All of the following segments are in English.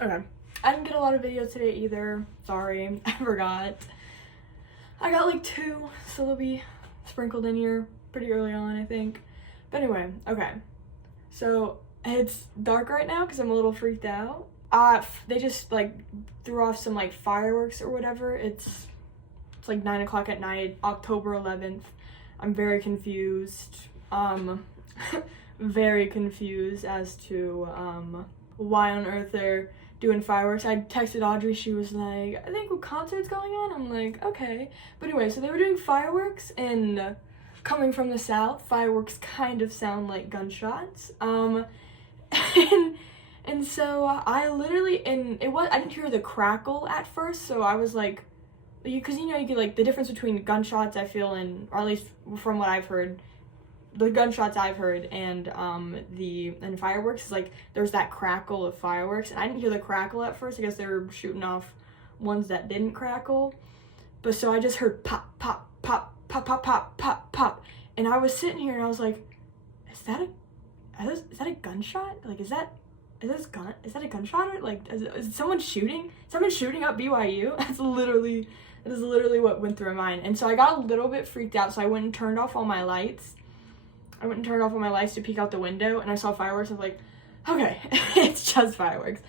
Okay. I didn't get a lot of videos today either. Sorry, I forgot. I got like 2, so they'll be sprinkled in here pretty early on, I think. But anyway, okay. So it's dark right now because I'm a little freaked out. They just like threw off some like fireworks or whatever. It's like 9 o'clock at night, October 11th. I'm very confused. Very confused as to why on earth they're doing fireworks. I texted Audrey, she was like, I think a concert's going on. I'm like, okay. But anyway, so they were doing fireworks, and coming from the south, fireworks kind of sound like gunshots. And so I literally, I didn't hear the crackle at first, so I was like, because you get like the difference between gunshots, I feel, and, or at least from what I've heard, the gunshots I've heard and fireworks is like there's that crackle of fireworks, and I didn't hear the crackle at first. I guess they were shooting off ones that didn't crackle, but so I just heard pop pop pop pop pop pop pop pop, and I was sitting here and I was like, is that a gunshot? Like, is that a gunshot? Or like, is someone shooting? Someone shooting up BYU? That is literally what went through my mind. And so I got a little bit freaked out, so I went and turned off all my lights. To peek out the window, and I saw fireworks. I was like, okay, it's just fireworks.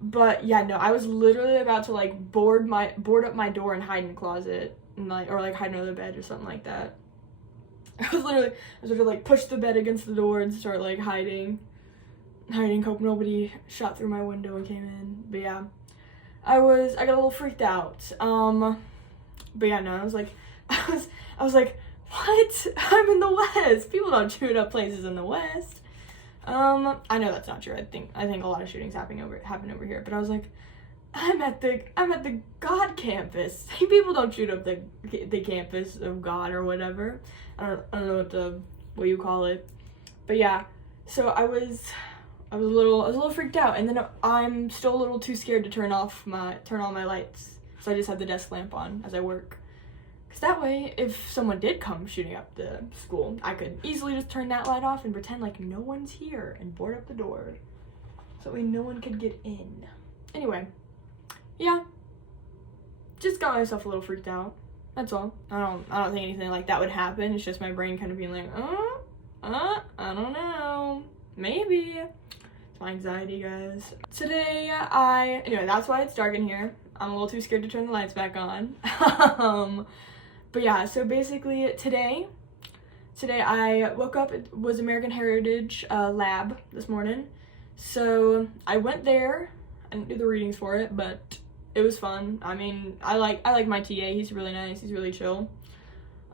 But yeah, no, I was literally about to like board up my door and hide in the closet, and like hide under the bed or something like that. I was literally to like push the bed against the door and start like hiding, hope nobody shot through my window and came in. But yeah, I got a little freaked out. But yeah, no, I was like, what? I'm in the West. People don't shoot up places in the West. I know that's not true. I think a lot of shootings happen over here. But I was like, I'm at the God campus. People don't shoot up the campus of God or whatever. I don't know what you call it. But yeah, so I was a little freaked out, and then I'm still a little too scared to turn all my lights. So I just have the desk lamp on as I work. Because that way, if someone did come shooting up the school, I could easily just turn that light off and pretend like no one's here and board up the door. So that way no one could get in. Anyway, yeah. Just got myself a little freaked out. That's all. I don't think anything like that would happen. It's just my brain kind of being like, I don't know. Maybe. It's my anxiety, guys. Today, anyway, that's why it's dark in here. I'm a little too scared to turn the lights back on. But yeah, so basically today I woke up. It was American Heritage lab this morning. So I went there. I didn't do the readings for it, but it was fun. I mean, I like my TA. He's really nice. He's really chill.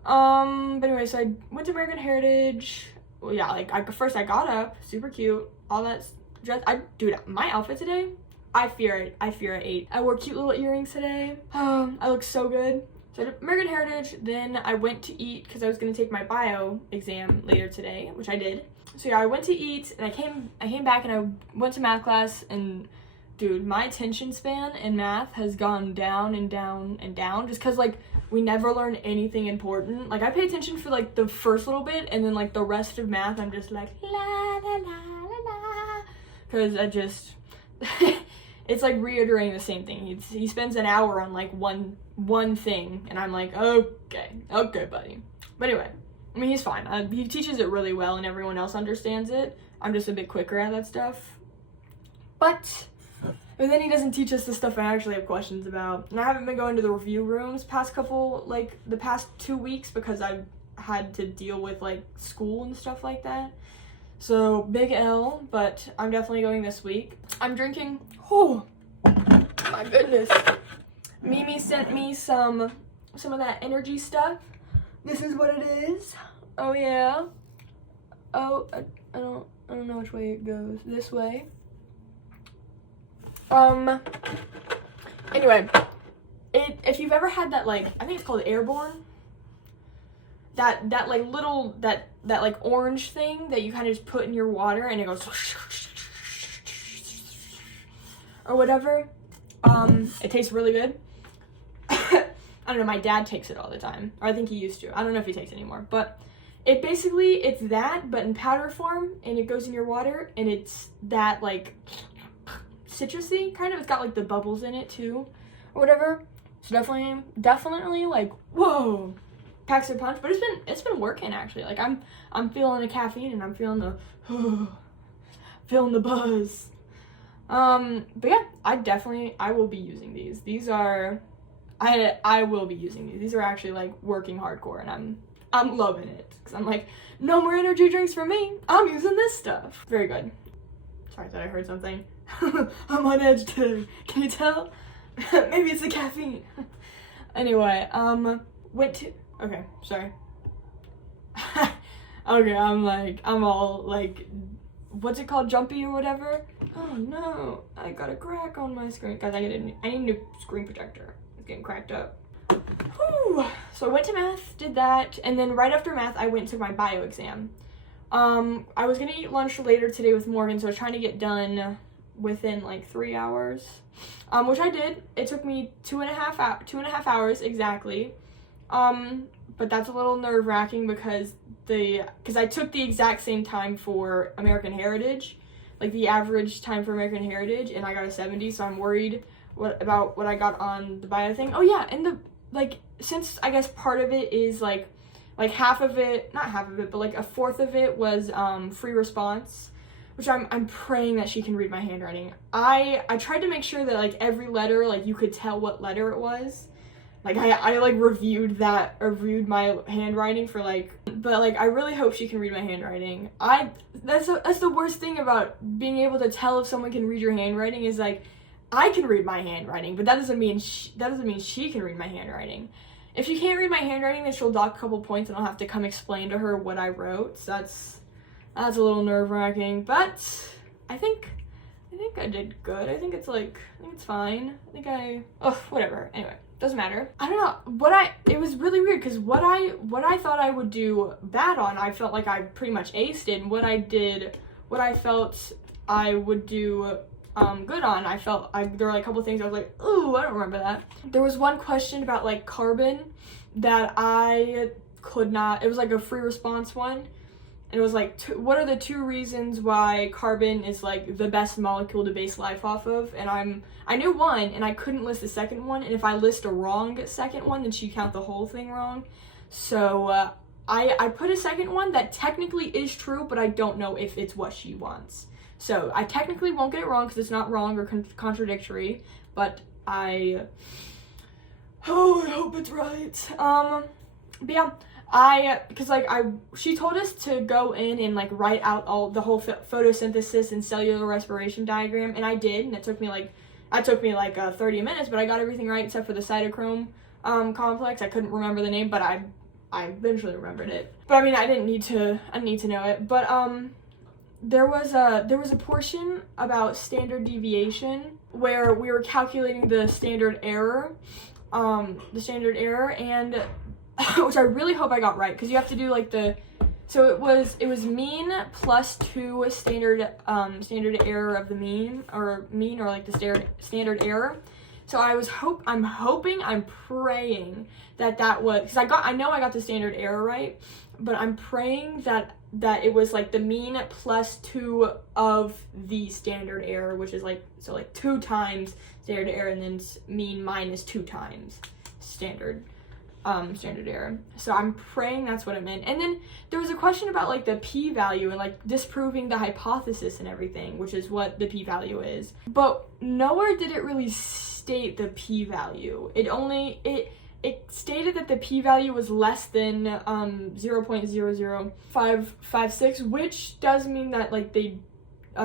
But anyway, so I went to American Heritage. Well, yeah, like first I got up, super cute, all that dress. Dude, my outfit today, I fear it. I 8. I wore cute little earrings today. I look so good. So I did American Heritage, then I went to eat because I was going to take my bio exam later today, which I did. So yeah, I went to eat, and I came back and I went to math class, and dude, my attention span in math has gone down and down and down just because like we never learn anything important. Like I pay attention for like the first little bit, and then like the rest of math I'm just like la la la la la, because I just it's like reiterating the same thing. He spends an hour on like one thing, and I'm like, okay, buddy. But anyway, I mean, he's fine. He teaches it really well, and everyone else understands it. I'm just a bit quicker at that stuff. But then he doesn't teach us the stuff I actually have questions about. And I haven't been going to the review rooms the past 2 weeks because I've had to deal with like school and stuff like that. So big L, but I'm definitely going this week. I'm drinking, oh my goodness. Mimi sent me some of that energy stuff. This is what it is. Oh yeah. Oh, I don't know which way it goes. This way. Anyway, if you've ever had that, like, I think it's called Airborne, that like little, that like orange thing that you kind of just put in your water and it goes or whatever, it tastes really good. I don't know, my dad takes it all the time, or I think he used to. I don't know if he takes it anymore, but it's that, but in powder form, and it goes in your water, and it's that, like, citrusy, kind of. It's got like the bubbles in it too, or whatever. So definitely like, whoa, packs a punch. But it's been working actually. Like I'm feeling the caffeine and I'm feeling the feeling the buzz. But yeah, I will be using these. These are, I will be using these. These are actually like working hardcore, and I'm loving it because I'm like, no more energy drinks for me. I'm using this stuff. Very good. Sorry, I thought I heard something. I'm on edge today. Can you tell? Maybe it's the caffeine. Anyway, okay, sorry. Okay, I'm all like, what's it called, jumpy or whatever? Oh no, I got a crack on my screen. Guys, I need a new screen protector. It's getting cracked up. Whew. So I went to math, did that, and then right after math, I went to my bio exam. I was gonna eat lunch later today with Morgan, so I was trying to get done within like 3 hours, which I did. It took me 2.5 hours exactly. But that's a little nerve-wracking because I took the exact same time for American Heritage, like the average time for American Heritage, and I got a 70, so I'm worried about what I got on the bio thing. Oh yeah, and since I guess part of it is like half of it, not half of it, but like a fourth of it was free response, which I'm praying that she can read my handwriting. I tried to make sure that like every letter, like you could tell what letter it was. Like I like reviewed my handwriting for like, but like I really hope she can read my handwriting. That's the worst thing about being able to tell if someone can read your handwriting is like, I can read my handwriting, but that doesn't mean she can read my handwriting. If she can't read my handwriting, then she'll dock a couple points and I'll have to come explain to her what I wrote. So that's a little nerve-wracking, but I think I did good. I think it's fine. Whatever. Anyway, doesn't matter. I don't know. It was really weird because what I thought I would do bad on, I felt like I pretty much aced it, and what I felt I would do good on, there were like a couple things I was like, ooh, I don't remember that. There was one question about like carbon that I could not, it was like a free response one. And it was like, what are the 2 reasons why carbon is like the best molecule to base life off of? And I knew one and I couldn't list the second one. And if I list a wrong second one, then she'd count the whole thing wrong. So I put a second one that technically is true, but I don't know if it's what she wants. So I technically won't get it wrong because it's not wrong or contradictory, but I hope it's right. But yeah, she told us to go in and like write out all the whole photosynthesis and cellular respiration diagram, and I did, and that took me like 30 minutes, but I got everything right except for the cytochrome complex. I couldn't remember the name, but I eventually remembered it. But I mean, I didn't need to know it. But there was a portion about standard deviation where we were calculating the standard error, and which I really hope I got right, because you have to do like so it was mean plus 2 standard error of the mean or like the standard error. So I'm praying that was, because I know I got the standard error right, but I'm praying that it was like the mean plus 2 of the standard error, which is like 2 times standard error, and then mean minus 2 times standard error. So I'm praying that's what it meant. And then there was a question about like the p-value and like disproving the hypothesis and everything, which is what the p-value is. But nowhere did it really state the p-value. It stated that the p-value was less than 0.00556, which does mean that like they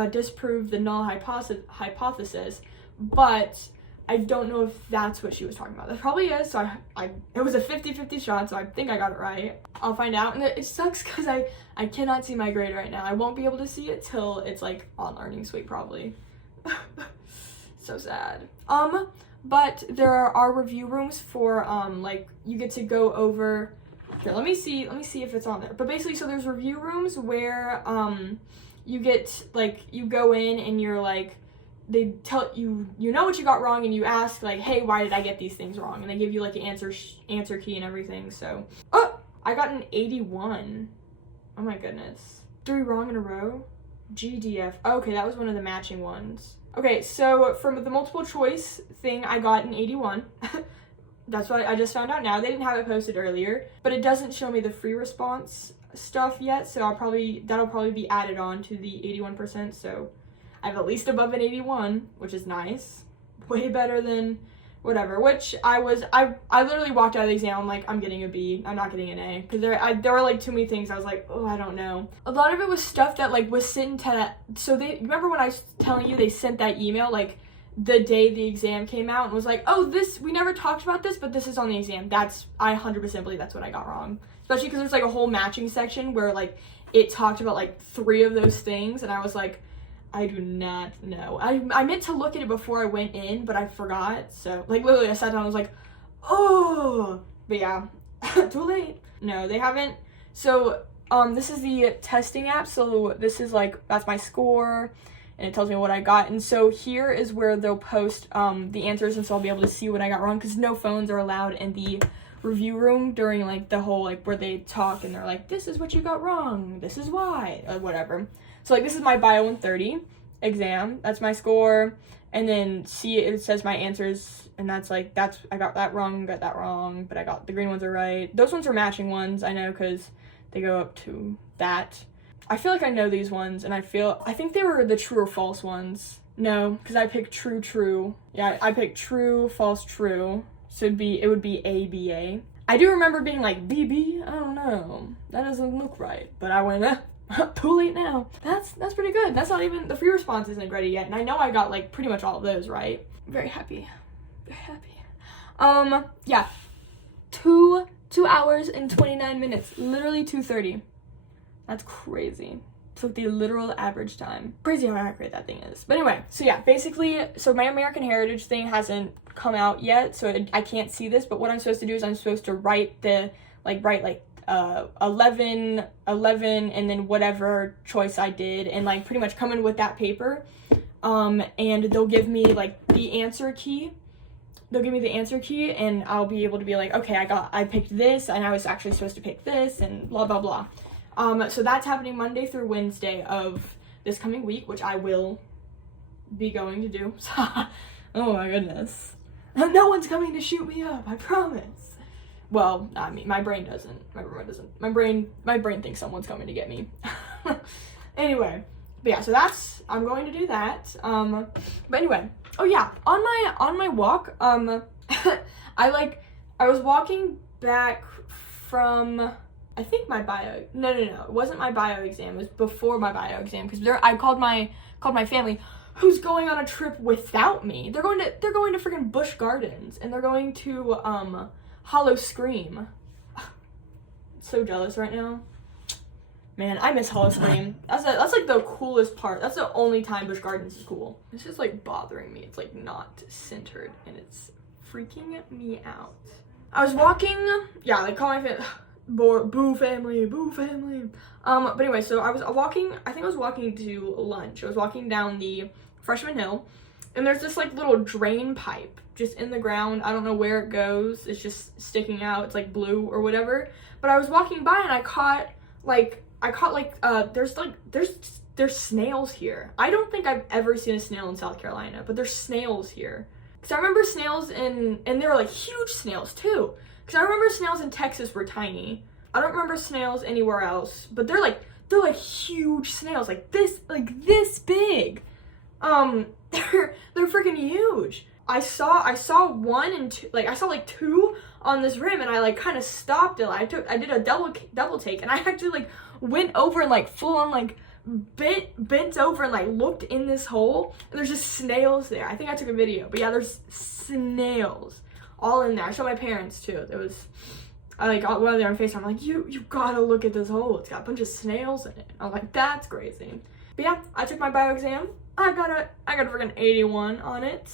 disproved the null hypothesis, but I don't know if that's what she was talking about. That probably is, so it was a 50-50 shot, so I think I got it right. I'll find out, and it sucks because I cannot see my grade right now. I won't be able to see it till it's like on Learning Suite probably. So sad. But there are review rooms for like you get to go over. Here, let me see if it's on there. But basically, so there's review rooms where you get like, you go in and you're like, they tell you know what you got wrong, and you ask like, hey, why did I get these things wrong? And they give you like an answer key and everything. So I got an 81. Oh my goodness, 3 wrong in a row. GDF. Okay, that was one of the matching ones. Okay, so from the multiple choice thing, I got an 81. That's what I just found out now. They didn't have it posted earlier, but it doesn't show me the free response stuff yet, so that'll probably be added on to the 81%, so I have at least above an 81, which is nice. Way better than whatever, which I literally walked out of the exam, I'm like, I'm getting a B, I'm not getting an A, because there were like too many things I was like, oh, I don't know. A lot of it was stuff that like was sent to, so remember when I was telling you they sent that email like the day the exam came out and was like, oh, we never talked about this, but this is on the exam. I 100% believe that's what I got wrong, especially because there's like a whole matching section where like it talked about like 3 of those things, and I was like, I do not know. I meant to look at it before I went in, but I forgot. So, like, literally, I sat down and was like, oh. But yeah, too late. No, they haven't. So, this is the testing app. So, this is like, that's my score, and it tells me what I got. And so, here is where they'll post the answers, and so I'll be able to see what I got wrong, because no phones are allowed in the review room during, like, the whole, like, where they talk, and they're like, this is what you got wrong, this is why, or whatever. So, like, this is my Bio 130 exam. That's my score. And then, see, it says my answers. And that's, like, I got that wrong, but I got the green ones are right. Those ones are matching ones, I know, because they go up to that. I feel like I know these ones, and I think they were the true or false ones. No, because I picked true, true. Yeah, I picked true, false, true. So it would be ABA. I do remember being like, BB? I don't know. That doesn't look right. But I went, too late now. That's pretty good. That's not even, the free response isn't ready yet, and I know I got like pretty much all of those right. Very happy. Very happy. Yeah. 2 hours and 29 minutes. Literally 2:30. That's crazy. It's like the literal average time. Crazy how accurate that thing is. But anyway, so yeah, basically, so my American Heritage thing hasn't come out yet, so I can't see this, but what I'm supposed to do is I'm supposed to write 11, and then whatever choice I did, and like pretty much come in with that paper, and they'll give me like the answer key. They'll give me the answer key, and I'll be able to be like, okay, I picked this, and I was actually supposed to pick this, and blah blah blah. So that's happening Monday through Wednesday of this coming week, which I will be going to do. Oh my goodness. No one's coming to shoot me up, I promise. Well, I mean, my brain doesn't. My brain thinks someone's coming to get me. Anyway, but yeah, so I'm going to do that. But anyway, oh yeah, on my walk, I was walking back from, I think my bio. No, it wasn't my bio exam. It was before my bio exam, because I called my family, who's going on a trip without me. They're going to freaking Busch Gardens, and they're going to Hollow Scream. So jealous right now. Man, I miss Hollow Scream. That's like the coolest part. That's the only time Busch Gardens is cool. It's just like bothering me. It's like not centered, and it's freaking me out. I was walking, yeah, like call my family, boo family. But anyway, so I think I was walking to lunch. I was walking down the Freshman Hill, and there's this like little drain pipe just in the ground. I don't know where it goes. It's just sticking out. It's like blue or whatever. But I was walking by, and I caught there's snails here. I don't think I've ever seen a snail in South Carolina, but there's snails here. Cause I remember snails and they were like huge snails too. Cause I remember snails in Texas were tiny. I don't remember snails anywhere else, but they're like huge snails, like this big. They're freaking huge. I saw one and two, like I saw like 2 on this rim, and I like kind of stopped it. I did a double take, and I actually like went over and like full on like bent over and like looked in this hole, and there's just snails there. I think I took a video, but yeah, there's snails all in there. I showed my parents too. I like went there on FaceTime. I'm like, you gotta look at this hole. It's got a bunch of snails in it. I was like, that's crazy. But yeah, I took my bio exam. I got a freaking 81 on it,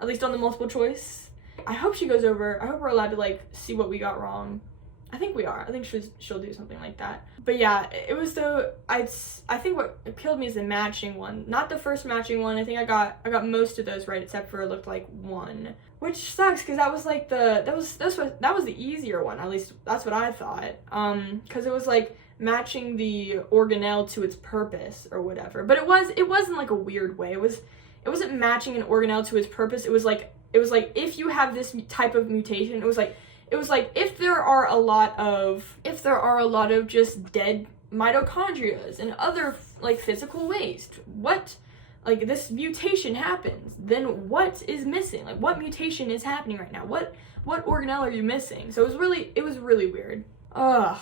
at least on the multiple choice. I hope she goes over. I hope we're allowed to like see what we got wrong. I think we are. I think she'll do something like that. But yeah, it was I think what killed me is the matching one, not the first matching one. I think I got most of those right, except for it looked like 1, which sucks, because that was like that was the easier one. At least that's what I thought. Because it was like matching the organelle to its purpose or whatever. But it wasn't like a weird way. It matching an organelle to its purpose. It was like if you have this type of mutation, it was like if there are a lot of just dead mitochondria and other like physical waste, what, like, this mutation happens, then what is missing? Like, what mutation is happening right now? What organelle are you missing? So it was really weird. Ugh.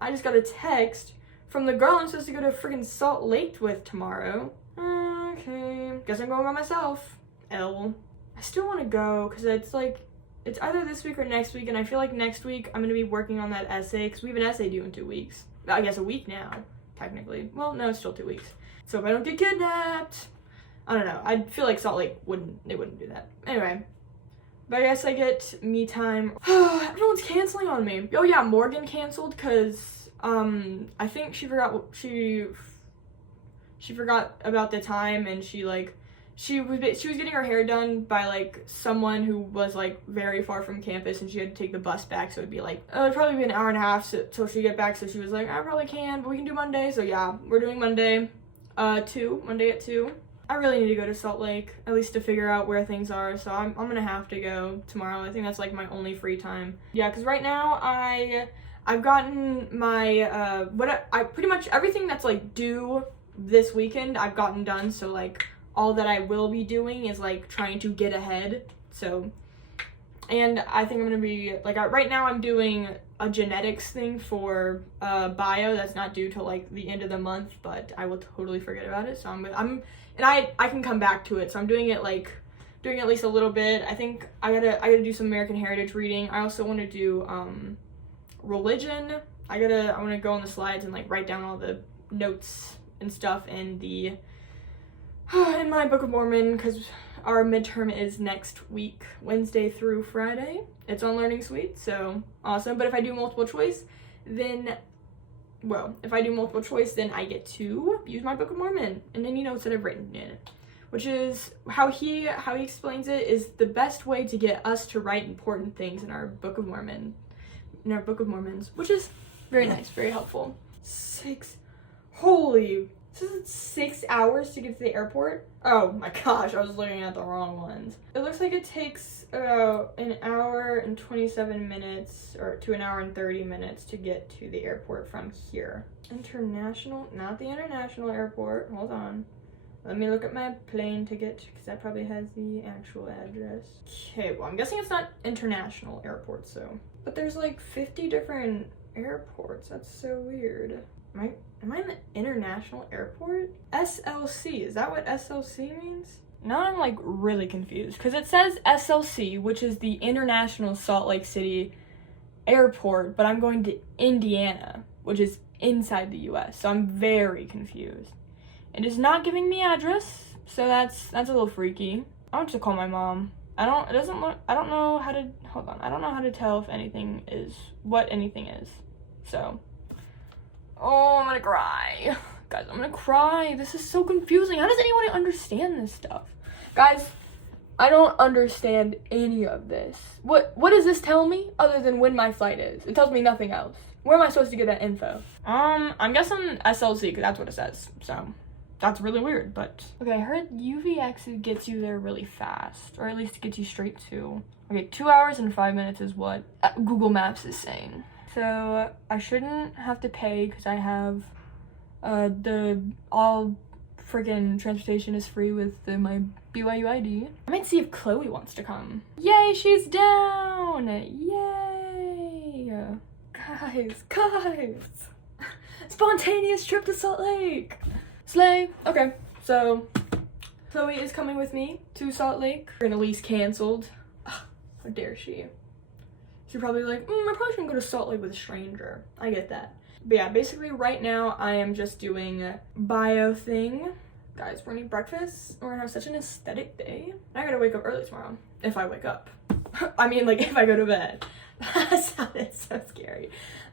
I just got a text from the girl I'm supposed to go to freaking Salt Lake with tomorrow. Okay. Guess I'm going by myself. I still want to go because it's either this week or next week, and I feel like next week I'm going to be working on that essay because we have an essay due in 2 weeks. I guess a week now, technically. Well, no, it's still 2 weeks. So if I don't get kidnapped, I don't know. I feel like Salt Lake wouldn't do that. Anyway, but I guess I get me time. Everyone's canceling on me. Oh yeah, Morgan canceled because I think she forgot about the time, and she was getting her hair done by like someone who was like very far from campus, and she had to take the bus back, so it'd be like it'd probably be an hour and a half till she get back. So she was like, I probably can, but we can do Monday. So yeah, we're doing Monday at 2. I really need to go to Salt Lake, at least to figure out where things are, so I'm gonna have to go tomorrow. I think that's like my only free time. Yeah, because right now I've gotten my I pretty much everything that's like due this weekend I've gotten done, so like all that I will be doing is like trying to get ahead. So, and I think I'm gonna be like, right now I'm doing a genetics thing for bio that's not due till like the end of the month, but I will totally forget about it. So I can come back to it. So I'm doing at least a little bit. I think I gotta do some American Heritage reading. I also want to do religion. I want to go on the slides and like write down all the notes and stuff in my Book of Mormon, because our midterm is next week, Wednesday through Friday. It's on Learning Suite, so awesome. But if I do multiple choice, then I get to use my Book of Mormon and any notes that I've written in it, which is how he explains it is the best way to get us to write important things in our Book of Mormons, which is very nice, very helpful. This is 6 hours to get to the airport. Oh my gosh, I was looking at the wrong ones. It looks like it takes an hour and 27 minutes or to an hour and 30 minutes to get to the airport from here. International, not the international airport. Hold on. Let me look at my plane ticket because that probably has the actual address. Okay, well, I'm guessing it's not international airport, so. But there's like 50 different airports. That's so weird. Am I in the international airport? SLC, is that what SLC means? Now I'm like really confused because it says SLC, which is the International Salt Lake City Airport, but I'm going to Indiana, which is inside the US, so I'm very confused. It is not giving me address, so that's a little freaky. I want to call my mom. I don't know how to tell if anything is what anything is. So, oh, I'm gonna cry. Guys, I'm gonna cry. This is so confusing. How does anyone understand this stuff? Guys, I don't understand any of this. What does this tell me other than when my flight is? It tells me nothing else. Where am I supposed to get that info? I'm guessing SLC because that's what it says. So, that's really weird, but. Okay, I heard UVX gets you there really fast, or at least gets you straight to. Okay, 2 hours and 5 minutes is what Google Maps is saying. So, I shouldn't have to pay because I have all freaking transportation is free with my BYU ID. I might see if Chloe wants to come. Yay, she's down! Yay! Guys! Spontaneous trip to Salt Lake! Slay! Okay, so Chloe is coming with me to Salt Lake. And Elise canceled. Ugh, how dare she? She's probably like, I probably shouldn't go to Salt Lake with a stranger. I get that. But yeah, basically right now I am just doing a bio thing. Guys, we're gonna eat breakfast. We're gonna have such an aesthetic day. I gotta wake up early tomorrow. If I wake up. I mean, like, if I go to bed. That sounded so scary.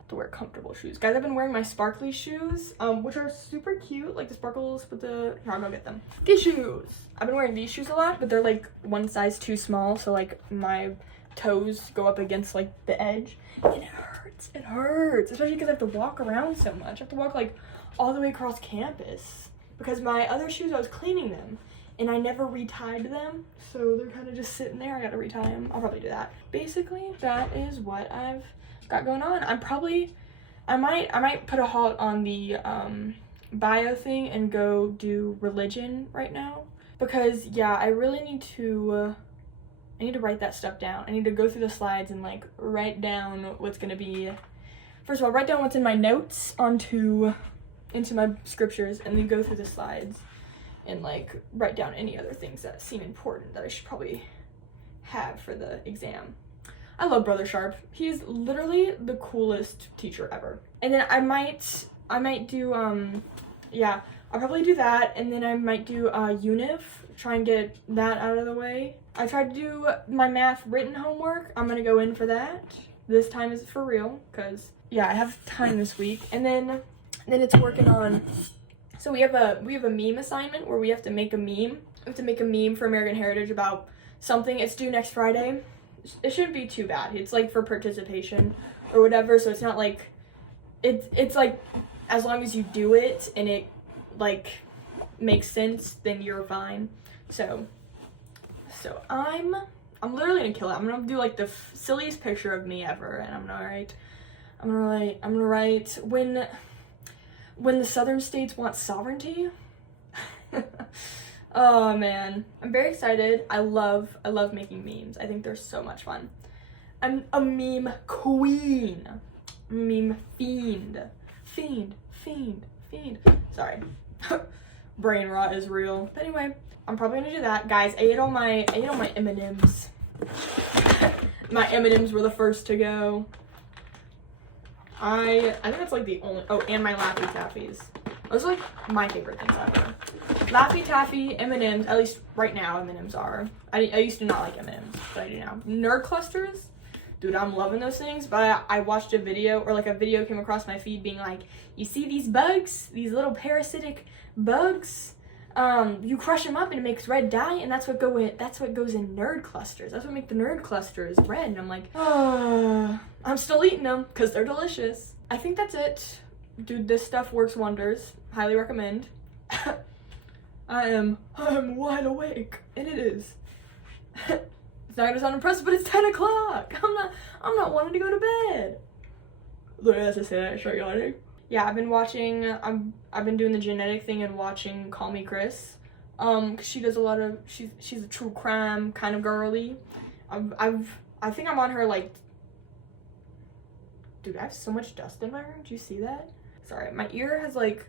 To wear comfortable shoes. Guys, I've been wearing my sparkly shoes, which are super cute. Like the sparkles with the, here, I'll go get them. These shoes. I've been wearing these shoes a lot, but they're like one size too small. So like my toes go up against like the edge. And it hurts. Especially because I have to walk around so much. I have to walk like all the way across campus. Because my other shoes, I was cleaning them. and I never retied them, so they're kind of just sitting there. I gotta retie them. I'll probably do that. Basically, that is what I've got going on. I might put a halt on the bio thing and go do religion right now, because yeah, I really need to write that stuff down. I need to go through the slides and like write down what's gonna be. First of all, write down what's in my notes into my scriptures, and then go through the slides and like write down any other things that seem important that I should probably have for the exam. I love Brother Sharp. He's literally the coolest teacher ever. And then I might do yeah, I'll probably do that, and then I might do UNIF, try and get that out of the way. I tried to do my math written homework. I'm gonna go in for that. This time is for real, because yeah, I have time this week. And then it's working on, so we have a meme assignment where we have to make a meme. We have to make a meme for American Heritage about something. It's due next Friday. It shouldn't be too bad. It's like for participation or whatever, so it's not like, it's like, as long as you do it and it like makes sense, then you're fine. So I'm literally gonna kill it. I'm gonna do like the silliest picture of me ever, and I'm gonna write when the southern states want sovereignty. Oh man, I'm very excited. I love making memes. I think they're so much fun. I'm a meme queen. Meme fiend. Sorry. Brain rot is real. But anyway, I'm probably gonna do that. Guys, I ate all my M&Ms. My M&Ms were the first to go. I think that's like the only, oh, and my Laffy Taffies. Those are like my favorite things ever. Laffy Taffy, M&Ms, at least right now M&Ms are. I used to not like M&Ms, but I do now. Nerd clusters, dude, I'm loving those things, but I watched a video, or like a video came across my feed being like, you see these bugs, these little parasitic bugs, you crush them up and it makes red dye, and that's what goes in nerd clusters. That's what make the nerd clusters red. And I'm like, oh, I'm still eating them because they're delicious. I think that's it. Dude, this stuff works wonders. Highly recommend. I am wide awake, and it is. It's not gonna sound impressive, but it's 10 o'clock. I'm not wanting to go to bed. Literally, as I say that, I start yawning. Yeah, I've been doing the genetic thing and watching Call Me Chris. 'Cause she does a lot of, she's a true crime kind of girly. I think I'm on her like, dude, I have so much dust in my room. Do you see that? Sorry, my ear has like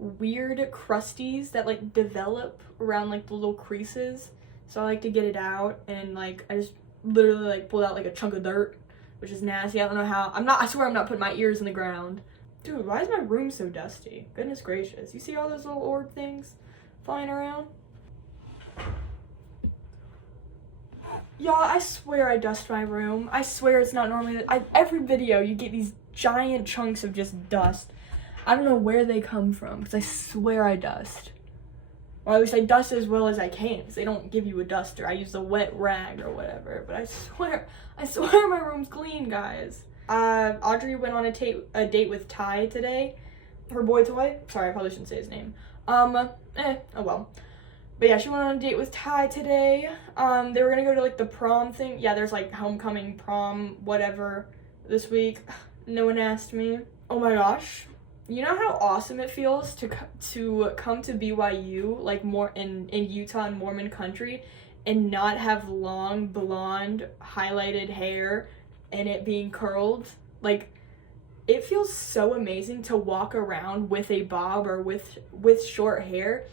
weird crusties that like develop around like the little creases. So I like to get it out, and like I just literally like pulled out like a chunk of dirt, which is nasty. I don't know how. I swear I'm not putting my ears in the ground. Dude, why is my room so dusty? Goodness gracious. You see all those little orb things flying around? Y'all, I swear I dust my room. I swear it's not normally every video you get these giant chunks of just dust. I don't know where they come from, because I swear I dust. Or at least I dust as well as I can, because they don't give you a duster. I use a wet rag or whatever, but I swear my room's clean, guys. Audrey went on a date with Ty today. Her boy toy. Sorry, I probably shouldn't say his name. Oh well. But yeah, she went on a date with Ty today. They were gonna go to like the prom thing. Yeah, there's like homecoming, prom, whatever this week. No one asked me. Oh my gosh. You know how awesome it feels to come to BYU, like more in Utah and Mormon country, and not have long blonde highlighted hair and it being curled? Like, it feels so amazing to walk around with a bob or with short hair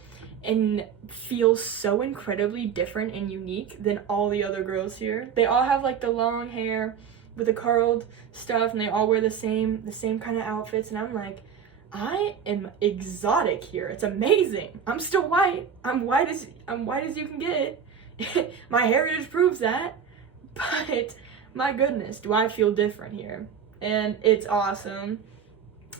and feel so incredibly different and unique than all the other girls here. They all have like the long hair with the curled stuff, and they all wear the same kind of outfits, and I'm like, I am exotic here. It's amazing. I'm still white. I'm white as you can get. My heritage proves that. But my goodness, do I feel different here. And it's awesome.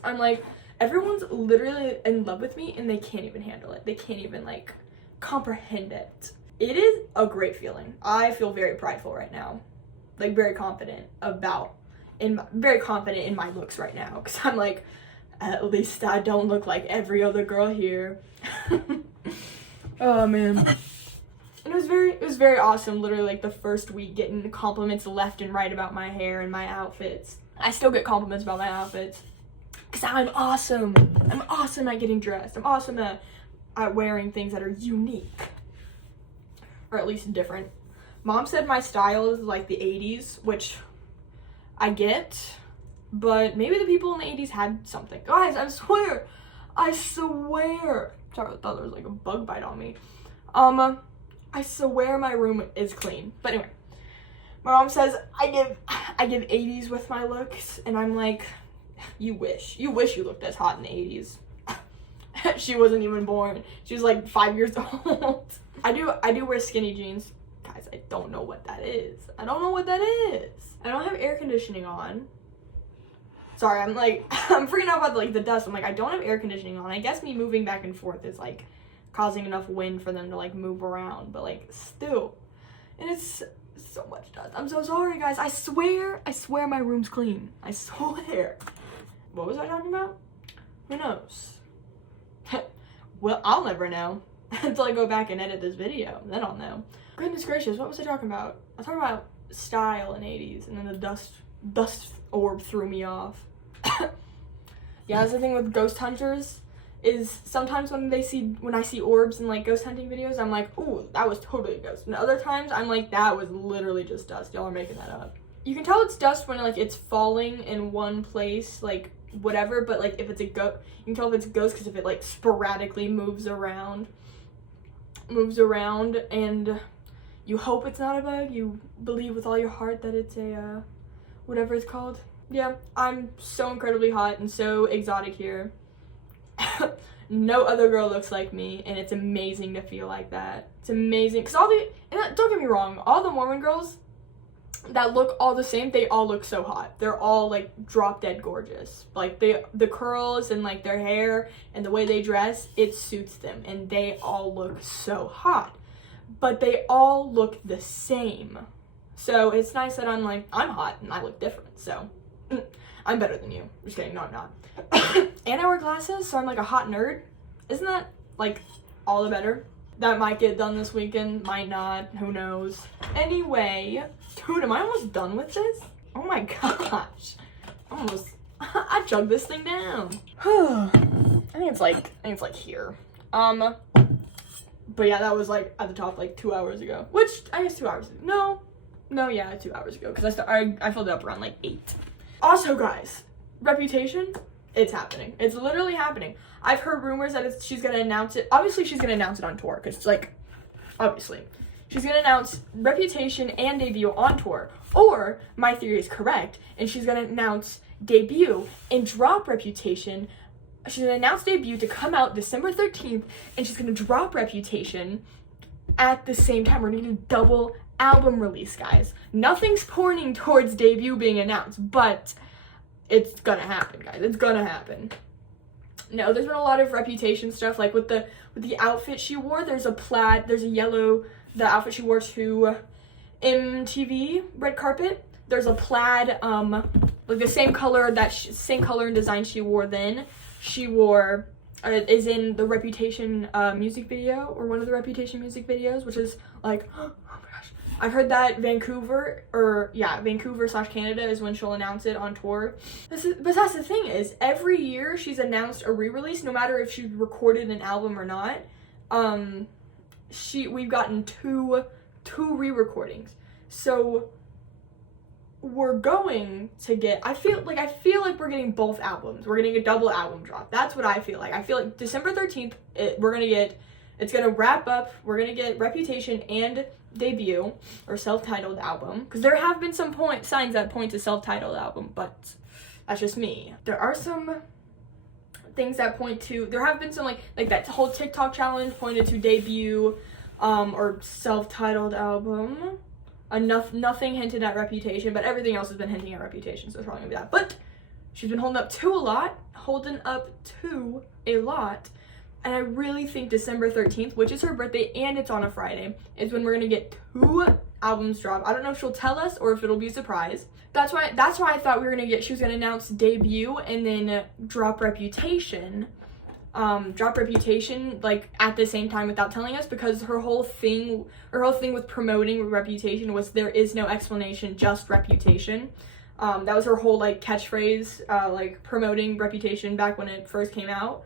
I'm like, everyone's literally in love with me and they can't even handle it. They can't even like comprehend it. It is a great feeling. I feel very prideful right now. Like very confident in my looks right now. 'Cause I'm like, at least I don't look like every other girl here. Oh man. And it was very awesome, literally like the first week getting compliments left and right about my hair and my outfits. I still get compliments about my outfits. Because I'm awesome. I'm awesome at getting dressed. I'm awesome at wearing things that are unique. Or at least different. Mom said my style is like the 80s, which I get. But maybe the people in the 80s had something. Guys, I swear. Sorry, I thought there was like a bug bite on me. I swear my room is clean. But anyway, my mom says I give 80s with my looks, and I'm like, you wish you looked as hot in the 80s. She wasn't even born. She was like 5 years old. I do wear skinny jeans. Guys, I don't know what that is. I don't have air conditioning on. Sorry, I'm freaking out about like the dust. I'm like, I don't have air conditioning on. I guess me moving back and forth is like causing enough wind for them to like move around, but like still. And it's so much dust. I'm so sorry, guys. I swear my room's clean. I swear. What was I talking about? Who knows? Well, I'll never know until I go back and edit this video. Then I'll know. Goodness gracious, what was I talking about? I was talking about style in 80s, and then the dust orb threw me off. Yeah, that's the thing with ghost hunters, is sometimes when I see orbs in like ghost hunting videos, I'm like, ooh, that was totally a ghost. And other times I'm like, that was literally just dust. Y'all are making that up. You can tell it's dust when like it's falling in one place, like whatever, but like if it's a ghost, you can tell if it's a ghost because if it like sporadically moves around, and you hope it's not a bug. You believe with all your heart that it's a whatever it's called. Yeah, I'm so incredibly hot and so exotic here. No other girl looks like me, and it's amazing to feel like that. It's amazing because don't get me wrong, all the Mormon girls that look all the same, they all look so hot. They're all like drop dead gorgeous. Like the curls and like their hair and the way they dress, it suits them, and they all look so hot. But they all look the same. So it's nice that I'm hot and I look different. So I'm better than you. Just kidding. No, I'm not. And I wear glasses, so I'm like a hot nerd. Isn't that like all the better? That might get done this weekend, might not, who knows. Anyway, dude, am I almost done with this? Oh my gosh. I chugged this thing down. I think it's like here. But yeah, that was like at the top like 2 hours ago. Which, I guess 2 hours ago. No, yeah, 2 hours ago. Because I filled it up around like 8. Also, guys, Reputation, it's happening. It's literally happening. I've heard rumors that she's going to announce it. Obviously, she's going to announce it on tour. Because it's like, obviously. She's going to announce Reputation and Debut on tour. Or, my theory is correct, and she's going to announce Debut and drop Reputation. She's going to announce Debut to come out December 13th, and she's going to drop Reputation at the same time. We're going to do double album release, guys. Nothing's pointing towards Debut being announced, but it's going to happen, guys. It's going to happen. No, there's been a lot of Reputation stuff, like with the outfit she wore. There's a yellow, the outfit she wore to MTV Red Carpet. There's a plaid, like the same color and design she wore then. She wore, is in the Reputation music video, or one of the Reputation music videos, which is like, oh my gosh. I've heard that Vancouver / Canada is when she'll announce it on tour. But that's the thing is, every year she's announced a re-release, no matter if she's recorded an album or not. We've gotten two re-recordings. So we're going to get, I feel like we're getting both albums. We're getting a double album drop. That's what I feel like. I feel like December 13th, it's gonna wrap up. We're gonna get Reputation and Debut, or self-titled album, because there have been some signs that point to self-titled album, but that's just me. There are some things that point to, there have been some like that whole TikTok challenge pointed to Debut, or self-titled album. Nothing hinted at Reputation, but everything else has been hinting at Reputation, so it's probably gonna be that. But she's been holding up to a lot, and I really think December 13th, which is her birthday and it's on a Friday, is when we're gonna get 2 albums dropped. I don't know if she'll tell us or if it'll be a surprise. That's why I thought she was gonna announce Debut and then drop Reputation drop Reputation like at the same time without telling us, because her whole thing with promoting Reputation was there is no explanation, just Reputation. That was her whole like catchphrase, like promoting Reputation back when it first came out.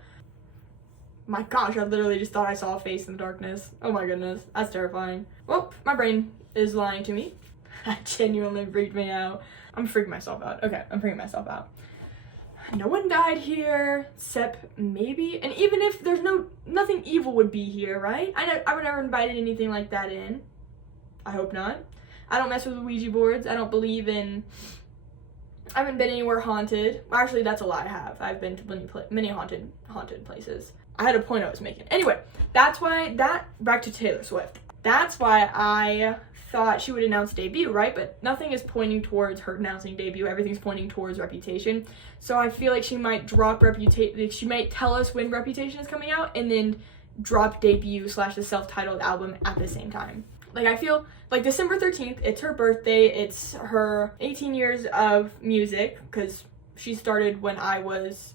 My gosh, I literally just thought I saw a face in the darkness. Oh my goodness, that's terrifying. Well, my brain is lying to me. That genuinely freaked me out. I'm freaking myself out. Okay, I'm freaking myself out. No one died here, except maybe, and even if there's nothing evil would be here, right? I would never invited anything like that in. I hope not. I don't mess with Ouija boards. I don't believe in, I haven't been anywhere haunted. Well, actually, that's a lie. I've been to many haunted places. I had a point I was making. Anyway, back to Taylor Swift. That's why I thought she would announce debut, right? But nothing is pointing towards her announcing debut. Everything's pointing towards Reputation. So I feel like she might drop Reputation. She might tell us when Reputation is coming out and then drop debut / the self-titled album at the same time. Like, I feel like December 13th, it's her birthday. It's her 18 years of music, because she started when I was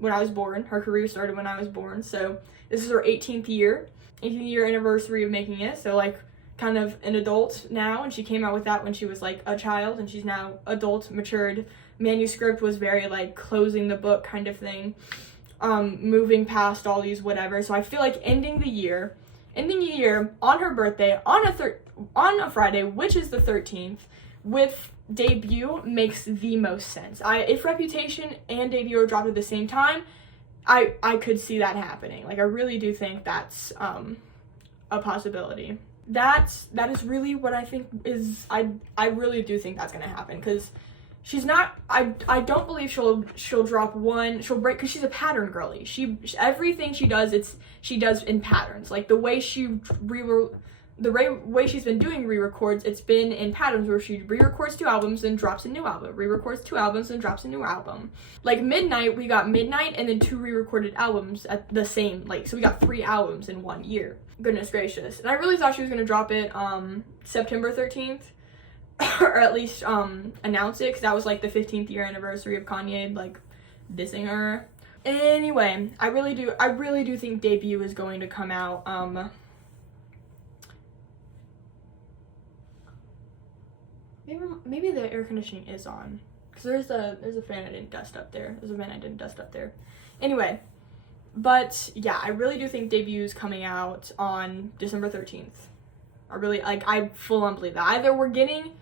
born. Her career started when I was born. So this is her 18th year anniversary of making it. So like kind of an adult now, and she came out with that when she was like a child, and she's now adult, matured. Manuscript was very like closing the book kind of thing, moving past all these whatever. So I feel like ending the year on her birthday on a Friday, which is the 13th, with debut makes the most sense. If Reputation and debut are dropped at the same time, I could see that happening. Like, I really do think that's a possibility. That is really what I think is, I really do think that's gonna happen, because she's not, I don't believe she'll drop one, she'll break, because she's a pattern girly. Everything she does in patterns. Like, the way she's been doing re-records, it's been in patterns where she re-records 2 albums and drops a new album, re-records 2 albums and drops a new album. Like Midnight, we got Midnight and then 2 re-recorded albums at the same, like, so we got 3 albums in 1 year. Goodness gracious. And I really thought she was gonna drop it September 13th, or at least announce it, because that was like the 15th year anniversary of Kanye like dissing her. Anyway, I really do think debut is going to come out maybe the air conditioning is on, because there's a fan I didn't dust up there. Anyway, but yeah, I really do think debut is coming out on December 13th. I full on believe that. Either we're getting,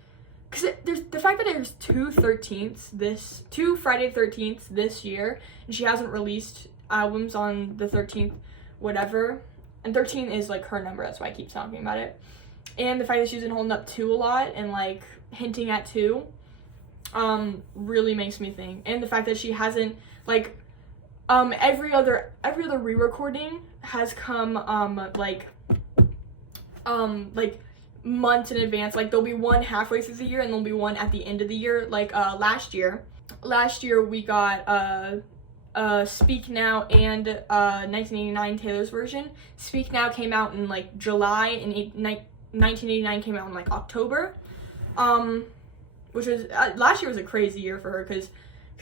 because there's the fact that there's 2 Friday 13th this year, and she hasn't released albums on the 13th, whatever, and 13 is like her number, that's why I keep talking about it. And the fact that she's been holding up 2 a lot and like hinting at 2 really makes me think. And the fact that she hasn't, like, every other re-recording has come like months in advance. Like, there'll be one halfway through the year and there'll be one at the end of the year. Like last year we got Speak Now and 1989 Taylor's version. Speak Now came out in like July, and 1989 came out in like October, which was last year was a crazy year for her, because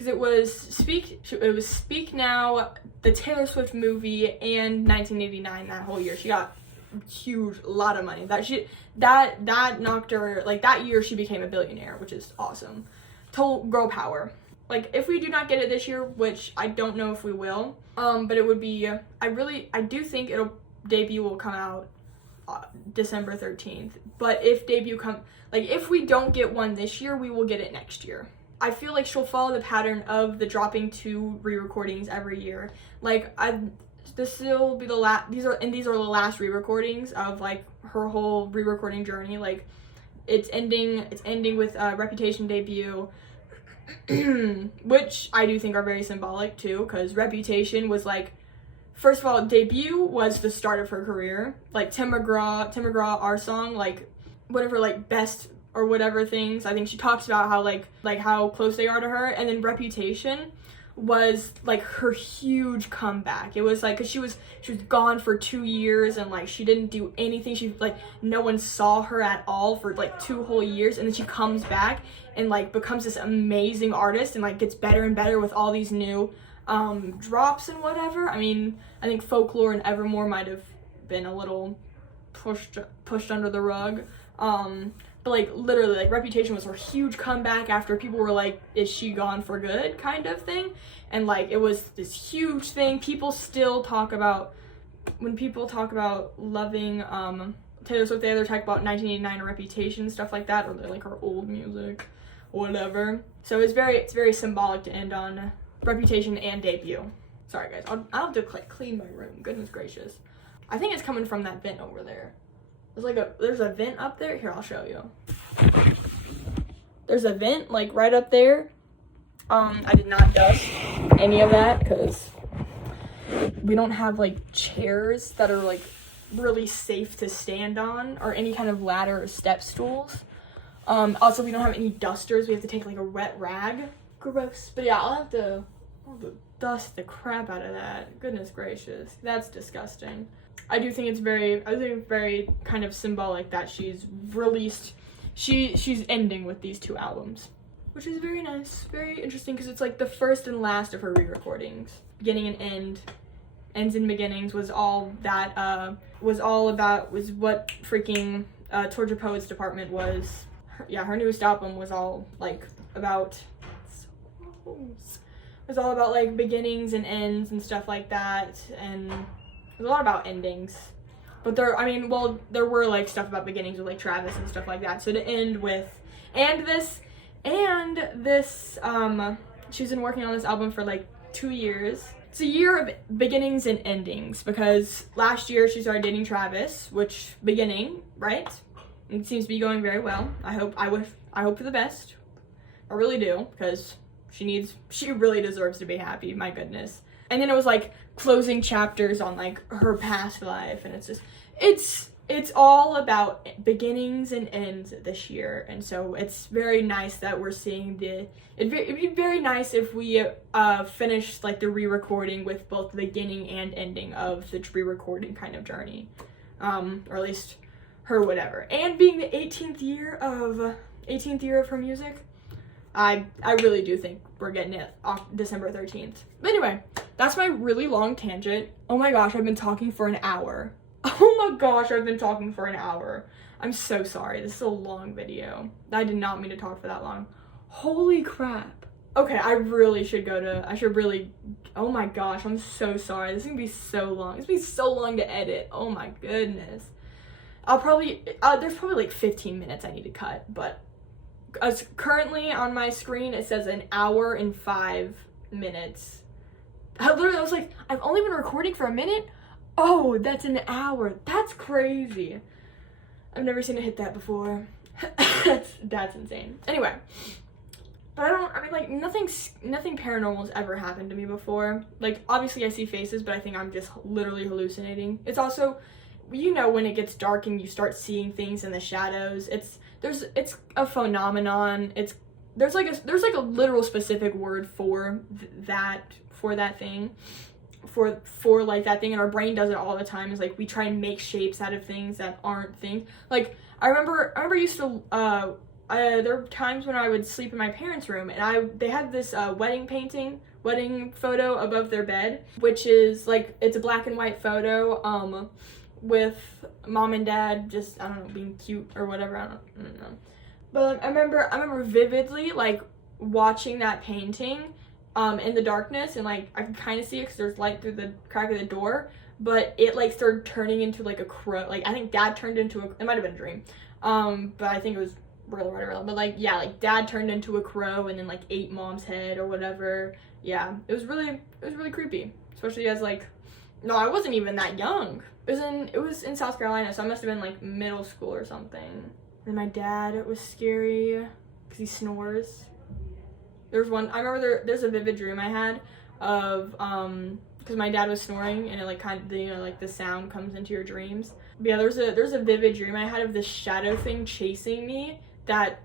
it was Speak Now, the Taylor Swift movie, and 1989 that whole year. She got a lot of money. That knocked her, like, that year she became a billionaire, which is awesome. Total girl power. Like, if we do not get it this year, which I don't know if we will, but it would be, I do think debut will come out December 13th. But if if we don't get one this year, we will get it next year. I feel like she'll follow the pattern of the dropping 2 re-recordings every year. Like, this will be the last, these are the last re-recordings of like her whole re-recording journey. Like, it's ending with Reputation debut, which I do think are very symbolic too, because Reputation was like, first of all, debut was the start of her career. Like, Tim McGraw, Our Song, like, whatever, like, best or whatever things, I think she talks about how like how close they are to her. And then Reputation was like her huge comeback. It was like, because she was gone for 2 years, and like she didn't do anything. She, like, no one saw her at all for like 2 whole years, and then she comes back and like becomes this amazing artist, and like gets better and better with all these new drops and whatever. I mean, I think Folklore and Evermore might have been a little pushed under the rug. But like literally, like Reputation was her huge comeback after people were like, is she gone for good kind of thing. And like it was this huge thing. People still talk about, when people talk about loving Taylor Swift, they either talk about 1989 or Reputation, stuff like that, or they're like her old music, whatever. So it's very symbolic to end on Reputation and Debut. Sorry guys, I'll have to clean my room, goodness gracious. I think it's coming from that vent over there. There's a vent up there. Here, I'll show you. There's a vent like right up there. I did not dust any of that because we don't have like chairs that are like really safe to stand on, or any kind of ladder or step stools. Also, we don't have any dusters. We have to take like a wet rag. Gross. But yeah, I'll have to dust the crap out of that. Goodness gracious, that's disgusting. I think it's very kind of symbolic that she's released, she's ending with these 2 albums, which is very nice, very interesting, because it's like the first and last of her re-recordings. Beginning and End, Ends and Beginnings was all that, was what freaking Torture Poets Department was. Her newest album was all like about, was all about like beginnings and ends and stuff like that, and there's a lot about endings, but there were like stuff about beginnings with like Travis and stuff like that. So to end with, this, she's been working on this album for like 2 years. It's a year of beginnings and endings, because last year she started dating Travis, which beginning, right? It seems to be going very well. I hope for the best. I really do, because she really deserves to be happy, my goodness. And then it was like closing chapters on like her past life, and it's all about beginnings and ends this year. And so it's very nice that we're seeing it'd be very nice if we finished like the re-recording with both the beginning and ending of the re-recording kind of journey, or at least her whatever. And being the 18th year of her music, I really do think we're getting it off December 13th. But anyway, that's my really long tangent. Oh my gosh, I've been talking for an hour. Oh my gosh, I've been talking for an hour. I'm so sorry. This is a long video. I did not mean to talk for that long. Holy crap. Okay, I should really, oh my gosh, I'm so sorry. This is gonna be so long. It's gonna be so long to edit. Oh my goodness. There's probably like 15 minutes I need to cut, but as currently on my screen, it says 1 hour and 5 minutes. I was like, I've only been recording for a minute? Oh, that's 1 hour. That's crazy. I've never seen it hit that before. That's insane. Anyway, but nothing paranormal has ever happened to me before. Like, obviously I see faces, but I think I'm just literally hallucinating. It's also, when it gets dark and you start seeing things in the shadows, it's a phenomenon. There's like a literal specific word for that thing, for like that thing, and our brain does it all the time. Is like we try and make shapes out of things that aren't things. Like I remember used to there were times when I would sleep in my parents' room, and they had this wedding photo above their bed, which is like, it's a black and white photo with mom and dad just, I don't know, being cute or whatever. I don't know. But I remember vividly like watching that painting in the darkness, and like I could kind of see it because there's light through the crack of the door, but it like started turning into like a crow. Like I think dad turned into it might have been a dream, but I think it was real or whatever. But like, yeah, like dad turned into a crow and then like ate mom's head or whatever. Yeah, it was really creepy, especially as like, no, I wasn't even that young. It was in South Carolina, so I must have been like middle school or something. And my dad was scary because he snores. There's one, I remember there's a vivid dream I had of, because my dad was snoring, and it like kind of, like the sound comes into your dreams. But yeah, there's a vivid dream I had of this shadow thing chasing me that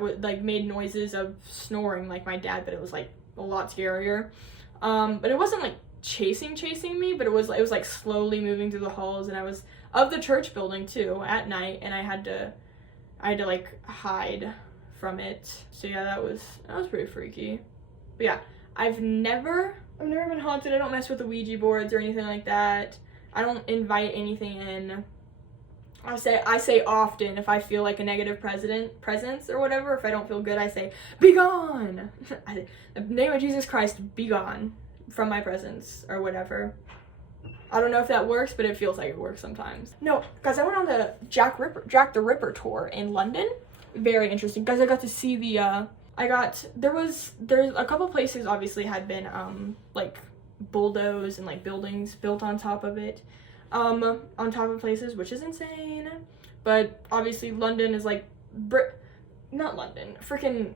would like made noises of snoring like my dad, but it was like a lot scarier. But it wasn't like chasing me, but it was like slowly moving through the halls, and I was of the church building too at night, and I had to like hide from it. So yeah, that was pretty freaky. But yeah, I've never I've never been haunted. I don't mess with the Ouija boards or anything like that. I don't invite anything in. I say often if I feel like a negative presence or whatever. If I don't feel good, I say, "Be gone!" In the name of Jesus Christ, be gone from my presence or whatever. I don't know if that works, but it feels like it works sometimes. No, guys, I went on the Jack the Ripper tour in London. Very interesting, guys. I got to see the there's a couple places obviously had been like bulldozed and like buildings built on top of it, on top of places, which is insane. But obviously London is like not London, freaking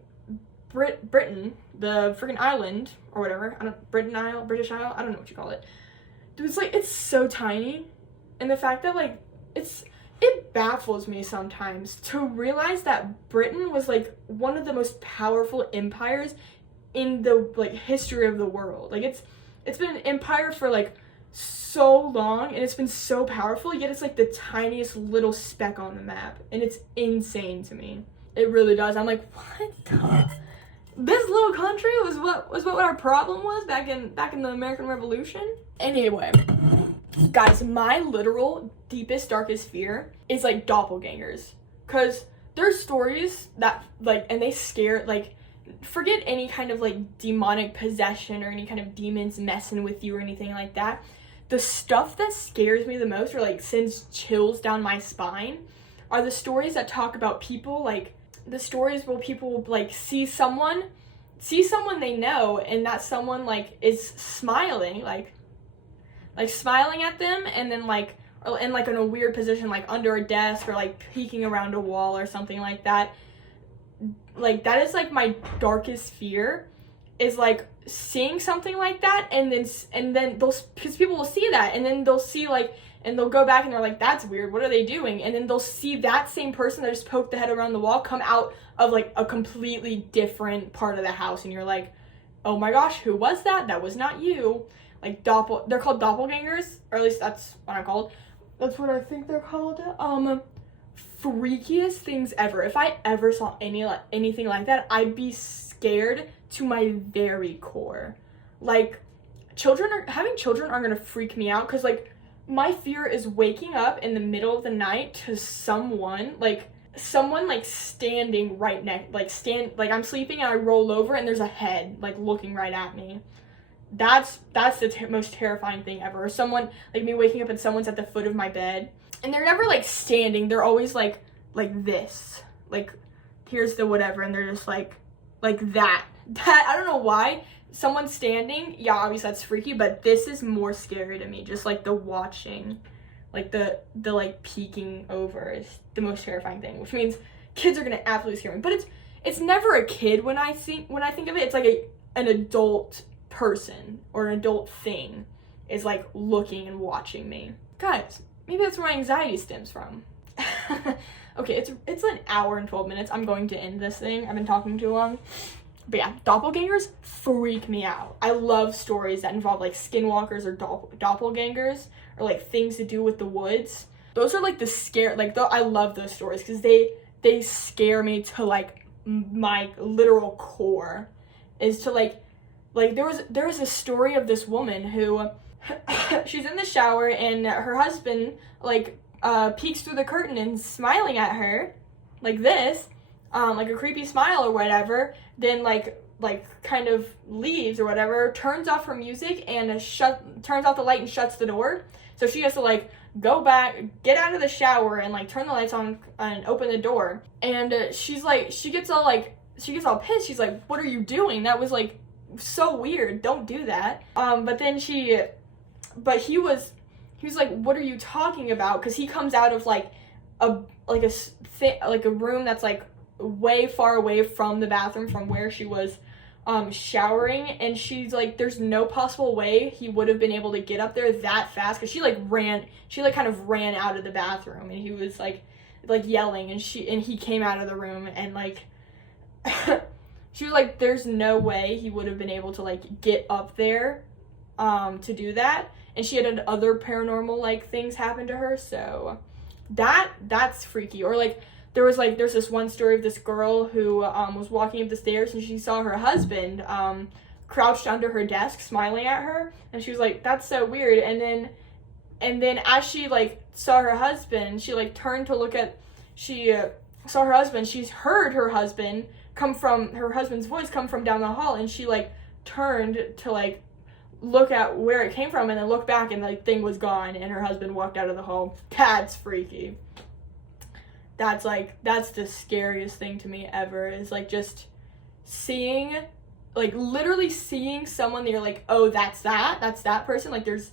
Britain, the freaking island or whatever. British Isle, I don't know what you call it. It's like, it's so tiny, and the fact that like it baffles me sometimes to realize that Britain was like one of the most powerful empires in the like history of the world. Like it's been an empire for like so long, and it's been so powerful, yet it's like the tiniest little speck on the map, and it's insane to me. It really does. I'm like, what the? This little country was what our problem was back in the American Revolution. Anyway, guys, my literal deepest, darkest fear is like doppelgangers, cause there's stories that like, and they scare, like, forget any kind of like demonic possession or any kind of demons messing with you or anything like that. The stuff that scares me the most or like sends chills down my spine are the stories that talk about people, like the stories where people like see someone they know, and that someone like is smiling, like smiling at them, and then like, or in like in a weird position, like under a desk or like peeking around a wall or something like that. Like that is like my darkest fear, is like seeing something like that, and then those, because people will see that, and then they'll see like, and they'll go back and they're like, that's weird, what are they doing? And then they'll see that same person that just poked the head around the wall come out of like a completely different part of the house, and you're like, oh my gosh, who was that? That was not you. Like they're called doppelgangers, or at least that's what I'm called. That's what I think they're called. Freakiest things ever. If I ever saw anything like that, I'd be scared to my very core. Like having children are gonna freak me out, because like my fear is waking up in the middle of the night to someone like standing right next, like I'm sleeping and I roll over and there's a head like looking right at me. That's the most terrifying thing ever. Or someone, like me waking up and someone's at the foot of my bed, and they're never like standing, they're always like this, like here's the whatever, and they're just like that I don't know why. Someone standing, yeah, obviously that's freaky, but this is more scary to me. Just like the watching, like the like peeking over is the most terrifying thing, which means kids are gonna absolutely scare me. But it's never a kid when I think of it. It's like an adult person or an adult thing is like looking and watching me. Guys, maybe that's where my anxiety stems from. Okay, it's an hour and 12 minutes. I'm going to end this thing. I've been talking too long. But yeah, doppelgangers freak me out. I love stories that involve like skinwalkers or doppelgangers, or like things to do with the woods. Those are like the scare, like I love those stories because they scare me to like my literal core. Is to like there was a story of this woman who she's in the shower and her husband like peeks through the curtain and smiling at her like this, like a creepy smile or whatever, then like kind of leaves or whatever, turns off her music and turns off the light and shuts the door. So she has to like go back, get out of the shower and like turn the lights on and open the door. And she gets all pissed. She's like, what are you doing? That was like so weird. Don't do that. But he was like, what are you talking about? Because he comes out of like a room that's like way far away from the bathroom from where she was showering, and she's like, there's no possible way he would have been able to get up there that fast, because she kind of ran out of the bathroom, and he was like yelling, and he came out of the room, and like she was like, there's no way he would have been able to like get up there to do that. And she had other paranormal like things happen to her, so that's freaky. Or like there's this one story of this girl who was walking up the stairs and she saw her husband crouched under her desk smiling at her, and she was like, that's so weird. And then as she like saw her husband, she like turned to look at, she saw her husband, she's heard her husband's voice come from down the hall, and she like turned to like look at where it came from, and then looked back, and the thing was gone, and her husband walked out of the hall. That's freaky. That's the scariest thing to me ever, is like just seeing, like literally seeing someone that you're like, oh, that's that person. Like there's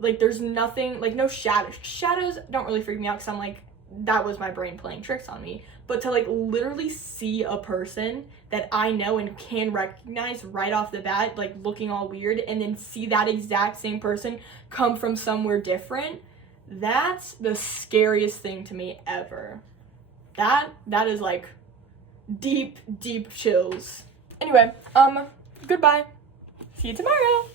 there's nothing, like no shadows don't really freak me out, because I'm like, that was my brain playing tricks on me. But to like literally see a person that I know and can recognize right off the bat, like looking all weird, and then see that exact same person come from somewhere different, that's the scariest thing to me ever. That is like deep chills. Anyway, goodbye. See you tomorrow.